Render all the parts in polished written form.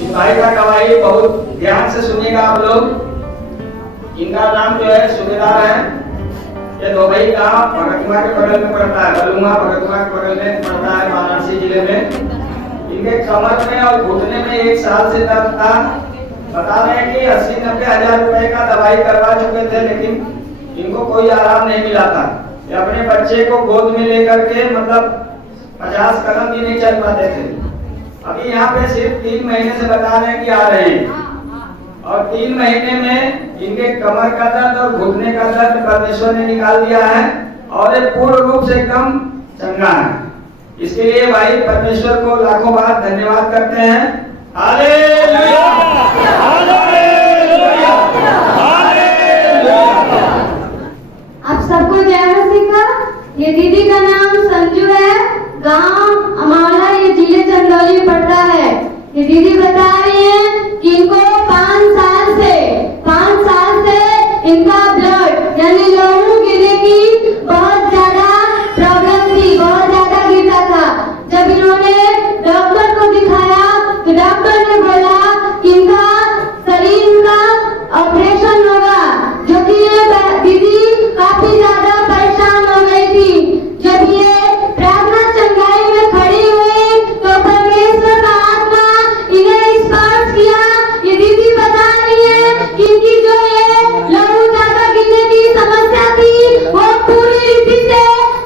इस भाई का गवाही बहुत ध्यान से सुनिएगा आप लोग। इनका नाम जो है सूबेदार है। ये दुबई गांव भगतुआ के बगल में पड़ता है, बलुआ भगतुआ के बगल में पड़ता है, वाराणसी जिले में। इनके कमर में और घुटने में 1 साल से दर्द था। बता रहे हैं कि 80-90 हजार रुपए का दवाई करवा चुके थे, लेकिन इनको कोई आराम नहीं मिला था। ये अपने बच्चे को गोद में लेकर के मतलब 50 कदम भी नहीं चल पाते थे। अभी यहाँ पे सिर्फ 3 महीने से बता रहे हैं कि आ रहे हैं, और 3 महीने में इनके कमर का दर्द और घुटने का दर्द परमेश्वर ने निकाल दिया है, और ये पूर्ण रूप से एकदम चंगा है। इसके लिए भाई परमेश्वर को लाखों बार धन्यवाद करते हैं। Hallelujah, hallelujah, hallelujah. आप सबको जय मसीह का। ये दीदी का नाम संजू है, गांव अमावला, ये जिले चंदौली में पड़ता है। ये दीदी बता रही है कि इनको 5 साल से इनका ब्लड यानी लहू गिरने की बहुत ज्यादा प्रॉब्लम थी, बहुत ज्यादा गिरता था। जब इन्होंने डॉक्टर को दिखाया तो डॉक्टर ने बोला कि इनका शरीर का ऑपरेशन होगा, जो कि ये दीदी काफी ज्यादा परेशान हो गई थी। जब ये प्रार्थना चंगाई में खड़ी हुई तो परमेश्वर का आत्मा इन्हें स्पर्श किया। ये दीदी बता रही है कि इनकी जो ये लहू ज्यादा गिरने की समस्या थी वो पूरी रीति से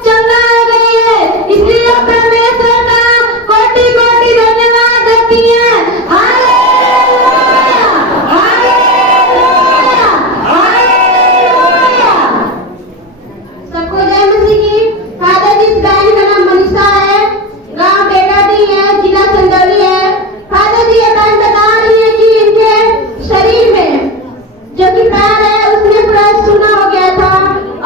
चंगा हो गई है। इसलिए परमेश्वर का कोटि-कोटि धन्यवाद देती हैं। Hallelujah, hallelujah, hallelujah. सबको जय मसीह की। फादर जी, इस बहन का नाम मनीषा है, गांव बेटाडी है, जिला चंदौली है। फादर जी, ये बहन बता रही है कि इनके शरीर में जो कि पैर है उसमें पूरा सूना हो गया था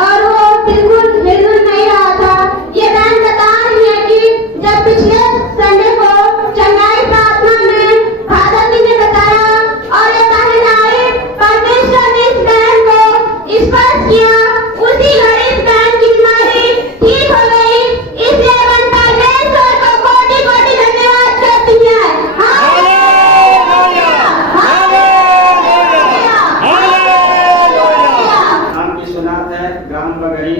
और वो बिल्कुल हिल नहीं रहा था। ये बहन बता रही है कि जब पिछले संडे को चंगाई प्रार्थना में फादर जी ने बताया और ये बहन आई, परमेश्वर ने इस बहन को स्पर्श किया, उसी घड़ी इस बहन की बीमारी ठीक हो गई। इसलिए बहन परमेश्वर को कोटि-कोटि धन्यवाद करती है। Hallelujah, hallelujah, hallelujah. नाम की सुनात है, ग्राम बगड़ी,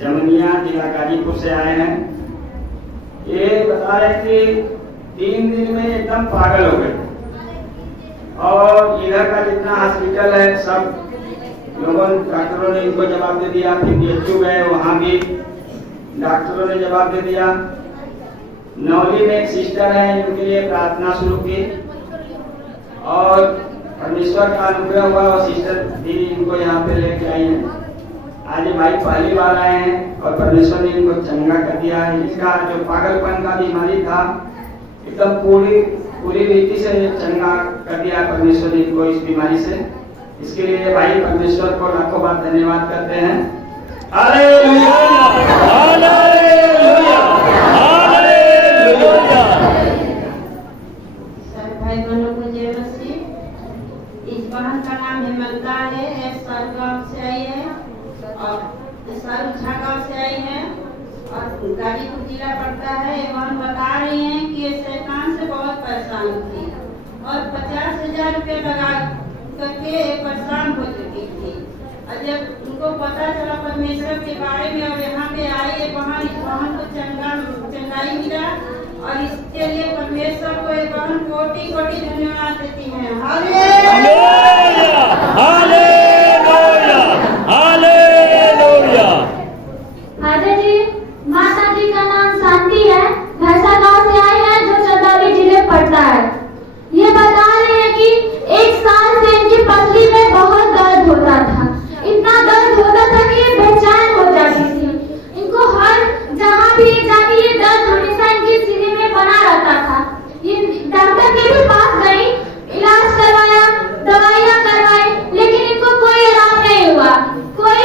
जमुनिया, जिला गाजीपुर से आए हैं। ये बता रहे कि 3 दिन में एकदम पागल हो गए, और इधर का जितना हॉस्पिटल है सब लोगों डॉक्टरों ने इनको जवाब दे दिया। फिर DHU गए, वहाँ भी डॉक्टरों ने जवाब दे दिया। नौली में एक सिस्टर है, इनके लिए प्रार्थना शुरू की और परमेश्वर का अनुग्रह हुआ, और सिस्टर भी इनको यहाँ पे लेके आई है। आज ये भाई पहली बार आए हैं और परमेश्वर ने इनको चंगा कर दिया है। इसका जो पागलपन का बीमारी था एकदम पूरी रीति से चंगा कर दिया परमेश्वर ने इनको इस बीमारी से। इसके लिए भाई परमेश्वर को लाखों बार धन्यवाद करते हैं। Hallelujah, hallelujah, hallelujah. सब भाई बहनों को जय मसीह। इस बहन का नाम हेमंता है, सारू गांव से आई है और सारू गांव से आई है और गाजीपुर जिला पड़ता है। ये बहन बता रही हैं कि ये शैतान से बहुत परेशान थी और 50,000 रुपये लगा करके परेशान हो चुकी थी। और जब उनको पता चला परमेश्वर के बारे में और यहाँ पे आई ये बहन, इस बहन को चंगाई मिला, और इसके लिए परमेश्वर को ये बहन कोटि-कोटि धन्यवाद देती है। Hallelujah, hallelujah, hallelujah. फादर जी, माता जी का नाम शांति है, भैंसा गांव से आई है, जो चंदौली जिले पड़ता है। ये बता रहे हैं कि 1 साल से इनकी पसली में बहुत दर्द होता था। इतना दर्द होता था कि ये बेचैन हो जाती थी। इनको हर जहाँ भी जाती ये दर्द हमेशा इनके सीने में बना रहता था। ये डॉक्टर के भी पास गई, इलाज करवाया, दवाइयाँ करवाई, लेकिन इनको कोई आराम नहीं हुआ। कोई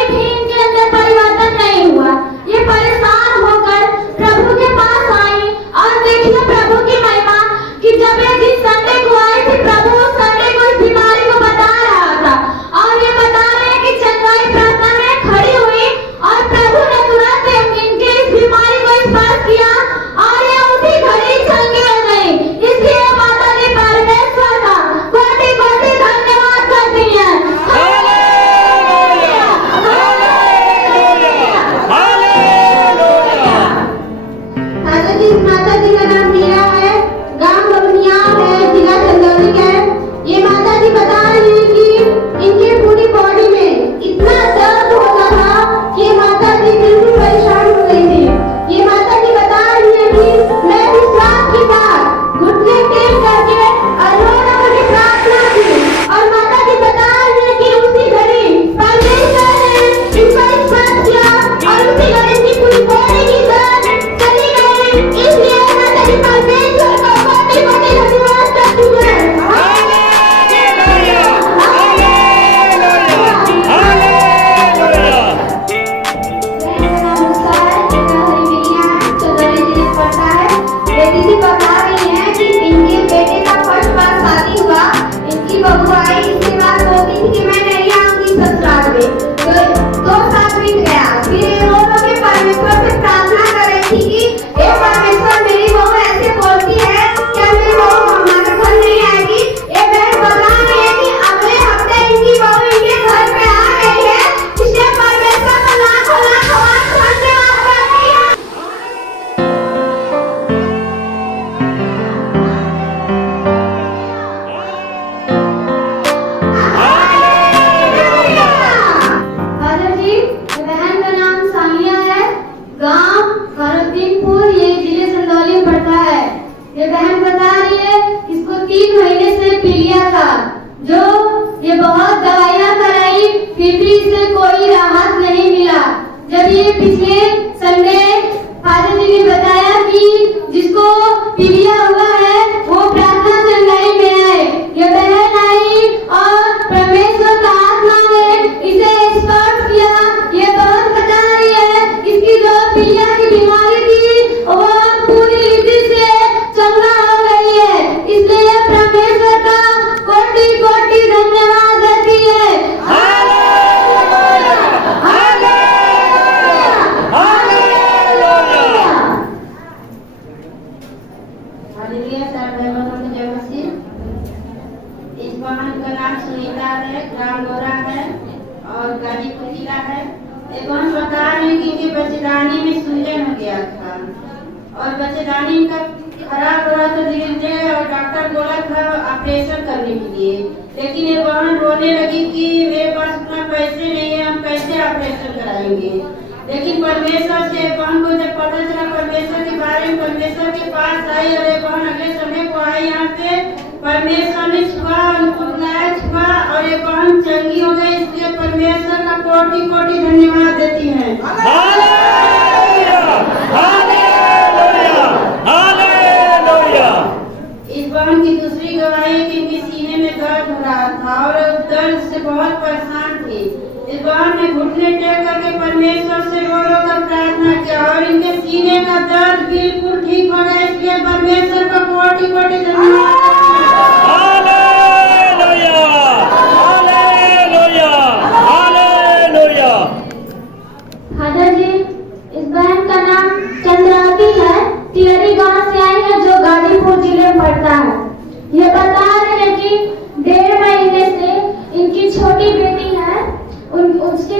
लिया था, जो ये बहुत दवाइयाँ कराई फिर भी इसे कोई राहत नहीं मिला। जब ये पिछले संडे फादर जी ने बताया कि जिसको पीलिया हुआ है वो प्रार्थना चंगाई में आए। ये बहन आई और परमेश्वर का आत्मा ने इसे स्पर्श किया। ये बहुत बता रही है इसकी जो पीलिया की बीमारी थी वो पूरी रीति से चंगा हो गई है। इसलिए परमेश्वर का कोटि कोटि धन्यवाद देती है। हालेलुया। सर्वधर्म जय मसीह। इस बहन का नाम सुनीता है, ग्राम गोरा है और गाजीपुर जिला है। ये बहन बता रही कि इनके बच्चेदानी में सूजन हो गया था और बच्चेदानी इनका खराब हो रहा था धीरे धीरे और डॉक्टर बोला था ऑपरेशन करने के लिए। लेकिन ये बहन रोने लगी कि मेरे पास उतना पैसे नहीं है, हम कैसे ऑपरेशन कराएंगे। लेकिन परमेश्वर से बहन को जब पता चला परमेश्वर के बारे में, परमेश्वर के पास आई और एक बहन अगले समय को आई यहाँ पे। परमेश्वर ने छुआ, उनको बुलाया, छुआ और एक बहन चंगी हो गई। इसलिए परमेश्वर का कोटि कोटि धन्यवाद देती है। इस बहन की दूसरी गवाही है कि इनके सीने में दर्द हो रहा था और दर्द से बहुत परेशान थी। इस बहन ने घुटने टेक करके परमेश्वर से रो रो कर प्रार्थना किया और इनके सीने का दर्द बिल्कुल ठीक हो गया। इसलिए परमेश्वर का कोटि कोटि धन्यवाद। फादर जी, इस बहन का नाम चंद्रावती है, तिलरी गांव से आई है जो गाजीपुर जिले में पड़ता है। ये बता रहे हैं कि 1.5 महीने से इनकी छोटी बेटी है, उसके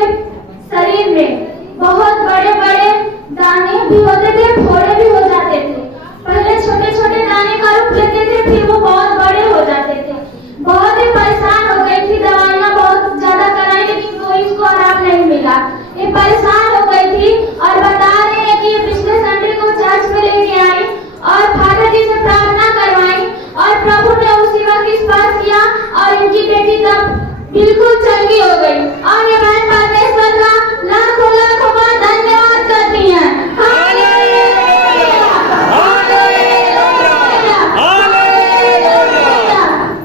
शरीर में बहुत बड़े बड़े दाने भी होते थे, फोड़े भी हो जाते थे। पहले छोटे छोटे दाने का रूप लेते थे, फिर वो बहुत बड़े हो जाते थे। बहुत ही परेशान हो गई थी, दवाइयाँ बहुत ज्यादा कराई लेकिन कोई इसको आराम नहीं मिला। ये परेशान हो गई थी और बता रहे हैं कि ये पिछले संडे को चर्च में लेके आई और फादर जी से प्रार्थना करवाई और प्रभु ने उसी वक्त स्पर्श किया और इनकी बेटी तब बिल्कुल चंगी हो गई। और ये बहन परमेश्वर का लाखों लाखों बार धन्यवाद करती है।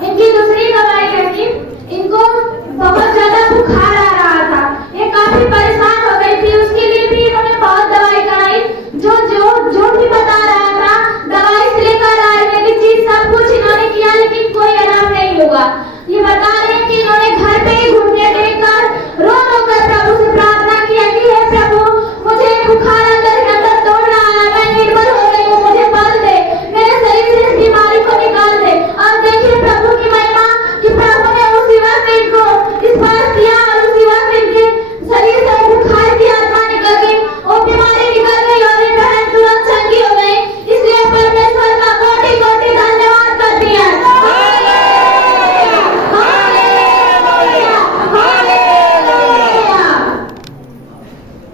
इनकी दूसरी गवाही है कि इनको बहुत ज्यादा बुखार आ रहा था, ये काफी परेशान हो गई थी। उसके लिए भी इन्होंने बहुत दवाई कराई, जो भी बता रहा था दवाई से लेकर आने की चीज सब कुछ इन्होंने किया लेकिन कोई आराम नहीं हुआ। ये बता रहे हैं कि इन्होंने घर पे ही घुटने टेककर रो रो कर प्रभु से प्रार्थना किया कि हे प्रभु, मुझे बुखार अंदर ही अंदर तोड़ रहा है, मैं निर्बल हो गई हूँ, मुझे बल दे, मेरे शरीर से इस बीमारी को निकाल दे। और देखिए प्रभु की महिमा कि प्रभु ने उसी वक्त इनको स्पर्श किया और उसी वक्त इनके शरीर से बुखार की आत्मा निकल गई, वो बीमारी निकल गई और ये बहन तुरंत चंगी हो गई। इसलिए परमेश्वर का कोटि कोटि धन्यवाद करती है।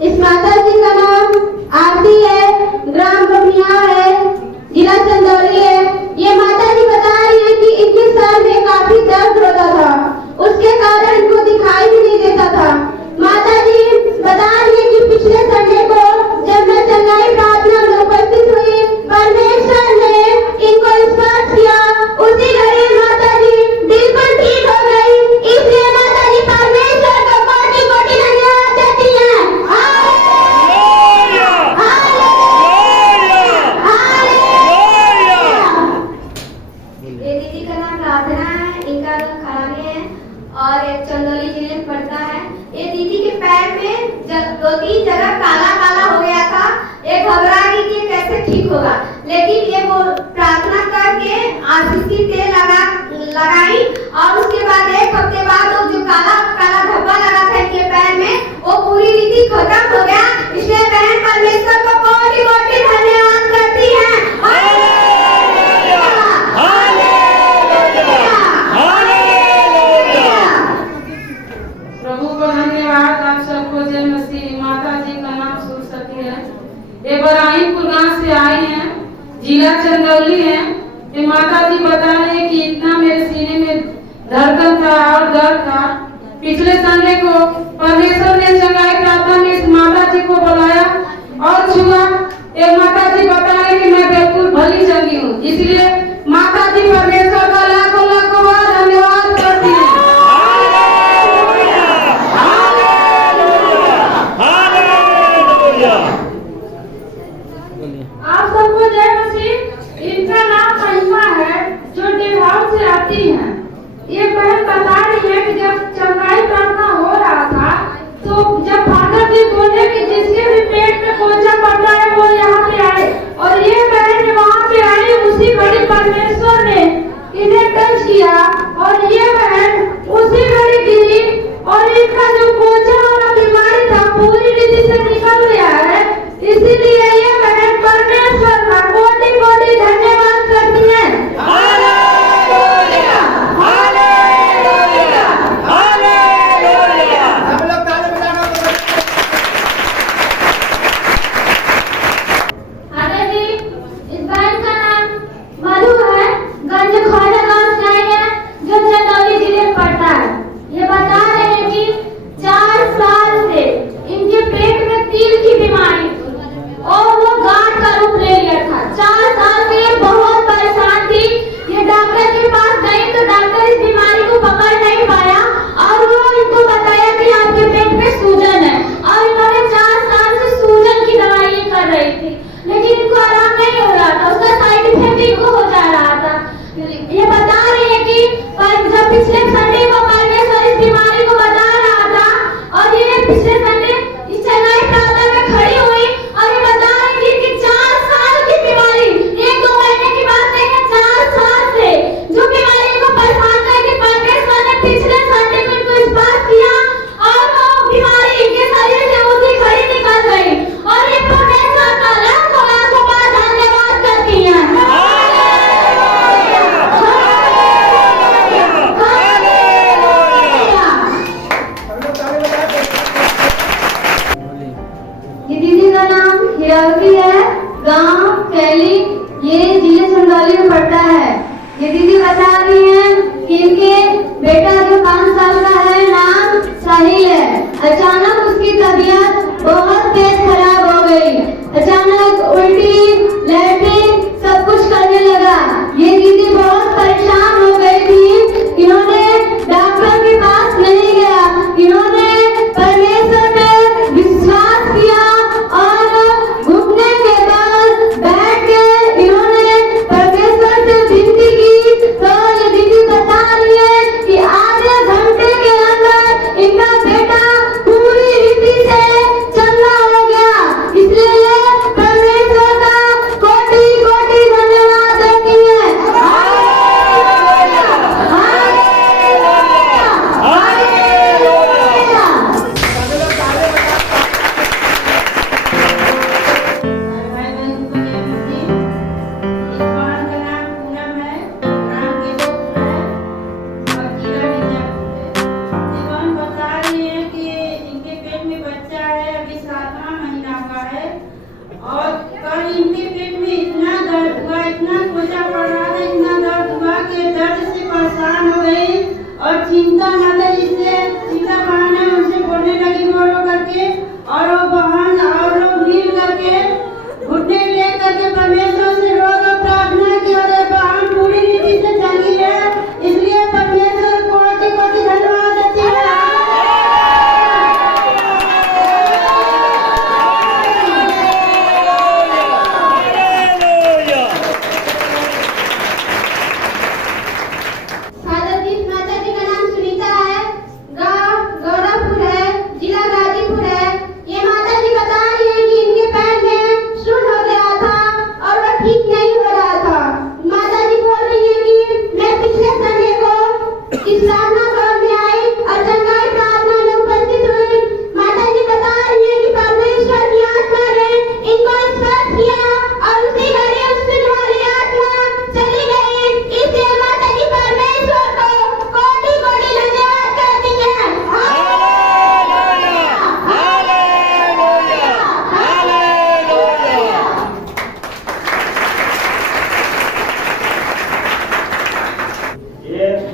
इस माता जी का नाम आरती है, ग्राम बनिया है, जिला चंदौली है। ये माता जी बता रही है कि इनके सर में काफी दर्द होता था, उसके कारण इनको दिखाई भी नहीं देता था। माता जी बता रही है कि पिछले संडे को जब मैं चंगाई प्रार्थना में उपस्थित हुई, परमेश्वर ने इनको स्पर्श किया, उसी घड़ी माता जी बिल्कुल ठीक हो गई। इसलिए माता जी परमेश्वर का कोटि कोटि धन्यवाद देती हैं। ये दीदी का नाम राधना है, इनका नाम खरानी है और एक चंदौली जिले में पड़ता है। ये दीदी के पैर में 2-3 जगह काला काला हो गया था। ये घबरा गई कि कैसे ठीक होगा, लेकिन ये वो प्रार्थना करके आशीषी तेल लगाई और उसके बाद 1 हफ्ते बाद वो जो काला काला धब्बा लगा था इनके पैर में वो पूरी रीति खत्म हो गया। इसलिए बहन परमेश्वर को कोटि कोटि धन्यवाद करती है। प्रभु को धन्यवाद। आप सबको जय मसीह। माता जी का नाम सरस्वती है, ये बराहीपुर गांव से आई हैं, जिला चंदौली है। ये माता जी बता रहे हैं कि इतना धड़कन था और दर्द था। पिछले संडे को परमेश्वर ने चंगाई प्रार्थना में इस माता जी को बुलाया और छुआ। एक माता जी बता रही कि मैं बिल्कुल भली चंगी हूँ। इसलिए माता जी परमेश्वर का लाखों लाखों बार धन्यवाद करती है। आप सबको जय मसीह। इनका नाम महिमा है जो देवाल से आती है। ये बहन बता रही है कि जब चंगाई प्रार्थना हो रहा था तो जब फादर जी बोले कि जिसके भी पेट में कोचा पड़ता है वो यहाँ पे आए, और ये बहन वहाँ पे आई, उसी बड़ी परमेश्वर ने इन्हें टच किया और ये बहन उसी बड़ी गिरी और इनका जो कोचा वाला बीमारी था पूरी रीति से निकल गया है। इसीलिए ये बहन परमेश्वर का कोटि कोटि धन्यवाद करती है।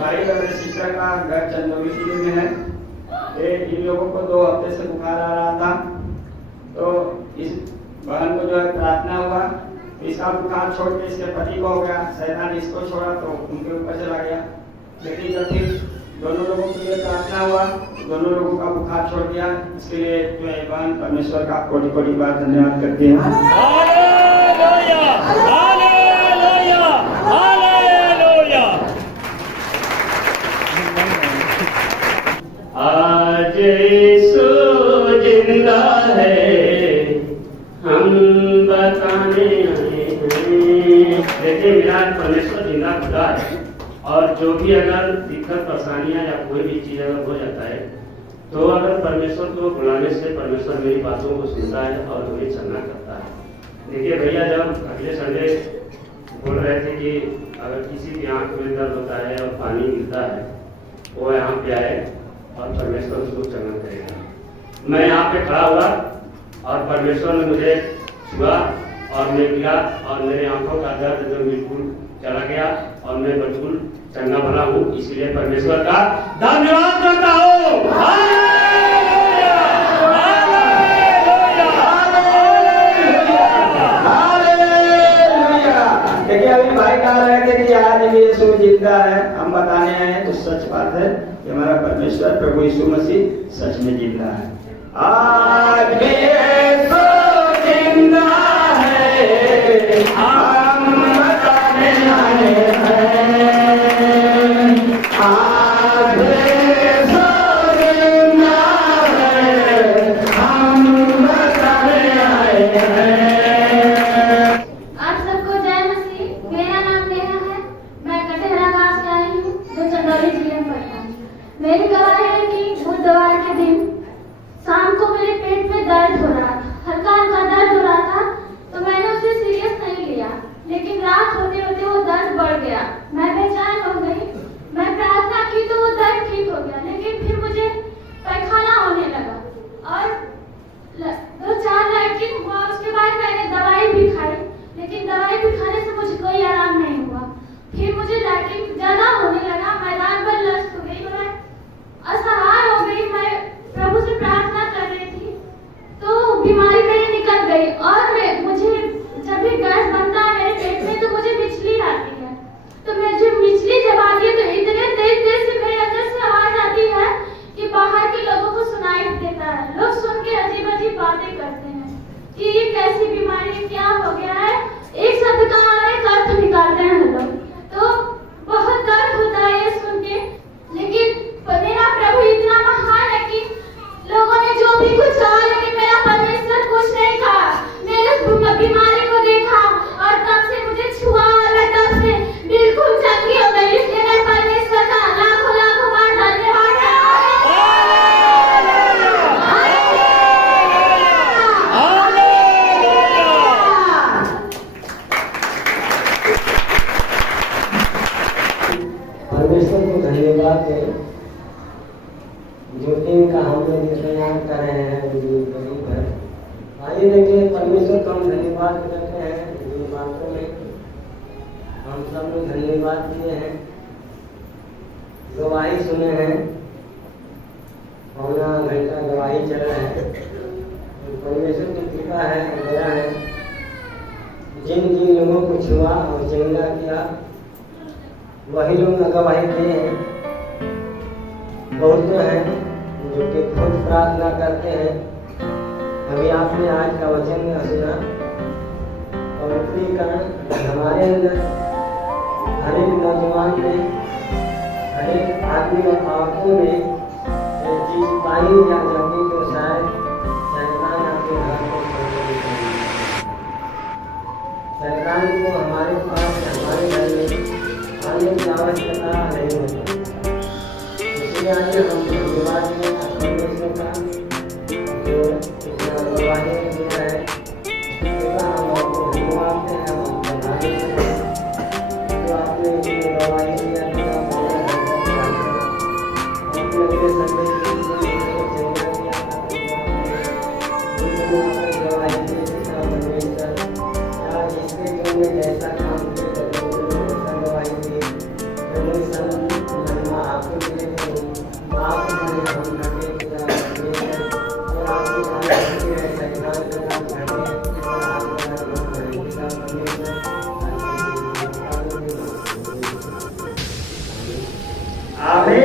भाई और सिस्टर का घर चंदौली जिले में है। इन लोगों को 2 हफ्ते से बुखार आ रहा था, तो इस बहन को जो है प्रार्थना हुआ, इसका बुखार छोड़ के इसके पति को हो गया, शैतान इसको छोड़ा तो उनके ऊपर चला गया। लेकिन जब फिर दोनों लोगों के लिए प्रार्थना हुआ, दोनों लोगों का बुखार छोड़ दिया। इसके लिए जो है बहन परमेश्वर का कोटि कोटि बार धन्यवाद करते हैं। Hallelujah, hallelujah, hallelujah. आज यीशु जिंदा है, हम बताने आए हैं। देखिए मेरा परमेश्वर जिंदा खुदा है, और जो भी अगर दिक्कत परेशानियां या कोई भी चीज अगर हो जाता है, तो अगर परमेश्वर को बुलाने से परमेश्वर मेरी बातों को सुनता है और हमें चलना करता है। देखिए भैया, जब अगले संडे बोल रहे थे कि अगर किसी की आंख में दर्द होता है और पानी गिरता है, वो यहाँ पे आए और परमेश्वर उसको चलना करेगा। मैं यहाँ पे खड़ा हुआ और परमेश्वर ने मुझे छुआ और मैं गिरा और मेरे आंखों का दर्द जो बिल्कुल चला गया और मैं बिल्कुल चंगा भला हूँ। इसलिए परमेश्वर का धन्यवाद करता हूँ। Hallelujah, hallelujah, hallelujah. देखिए अभी भाई कह रहे थे कि आज भी यीशु जिंदा है, हम बताने आए हैं, तो सच बात है कि हमारा परमेश्वर प्रभु यीशु मसीह सच में जिंदा है। आज भी यीशु जिंदा है, हम बताने आए हैं। आज भी यीशु जिंदा है, हम बताने आए हैं। आप सबको जय मसीह। मेरा नाम नेहा है, मैं कटेहरा गांव से आई हूँ, जो चंदौली जिले में पड़ता है। मेरी गवाही है कि बुधवार के दिन शाम को मेरे पेट में दर्द हो रहा था, हल्का हल्का दर्द हो रहा था, तो मैंने उसे सीरियस नहीं लिया। लेकिन रात होते होते वो दर्द बढ़ गया, मैं बेचैन हो गई। मैं प्रार्थना की तो वो दर्द ठीक हो गया, लेकिन फिर मुझे पैखाना होने लगा और 2-4 लैट्रिन हुआ। उसके बाद मैंने दवाई भी खाई, लेकिन दवाई भी खाने से मुझे कोई आराम नहीं हुआ। फिर मुझे लैट्रिन ज्यादा होने लगा, मैदान पर लस्त हो गई, मैं असहाय हो गई। मैं प्रभु से प्रार्थना कर रही थी तो बीमारी मेरी निकल गई। और मुझे जब भी गैस बनता है मेरे पेट में तो मुझे मिचली आती है, तो मुझे मिचली जब आती है तो इतने तेज तेज से मेरे अंदर से आवाज आती है कि बाहर के लोगों को सुनाई देता है। लोग सुन के अजीब अजीब बातें करते हैं कि ये कैसी बीमारी है, क्या हो गया है। एक शब्द का एक अर्थ निकालते हैं लोग, तो बहुत दर्द होता है ये सुन के। लेकिन मेरा प्रभु इतना महान है कि लोगों ने जो भी कुछ कहा, लेकिन मेरा परमेश्वर कुछ नहीं कहा। मैंने उस बीमारी को देखा और तब से मुझे छुआ और मैं तब से बिल्कुल चंगी हो गई। इसलिए मैं परमेश्वर का लाखों लाखों बार धन्यवाद परमेश्वर को धन्यवाद दें जो दिन का हम लोग इंतजार कर रहे हैं। गरीब है, आइए देखिए परमेश्वर को हम धन्यवाद करते हैं। इन बातों में हम सब लोग धन्यवाद दिए हैं, गवाही सुने हैं, पौना घंटा गवाही चल रहा है। परमेश्वर की कृपा है, दया है। जिन जिन लोगों को छुआ और चंगा किया वही लोग गवाही दिए हैं। बहुत तो हैं जो कि खुद प्रार्थना करते हैं। अभी आपने आज का वचन में सुना, पवित्रीकरण हमारे अंदर हर एक नौजवान में, हर एक आदमी और औरतों में एक चीज पाई या जाती तो शायद शैतान आपके घर को शैतान को हमारे पास हमारे घर में आने की आवश्यकता नहीं होती। इसलिए आज हम धन्यवाद में परमेश्वर का जो इतना गवाही दिया है, हम आपको धन्यवाद हैं। हम बधाई हैं जो आपने इतनी गवाही दिया ऐसा काम आमीन।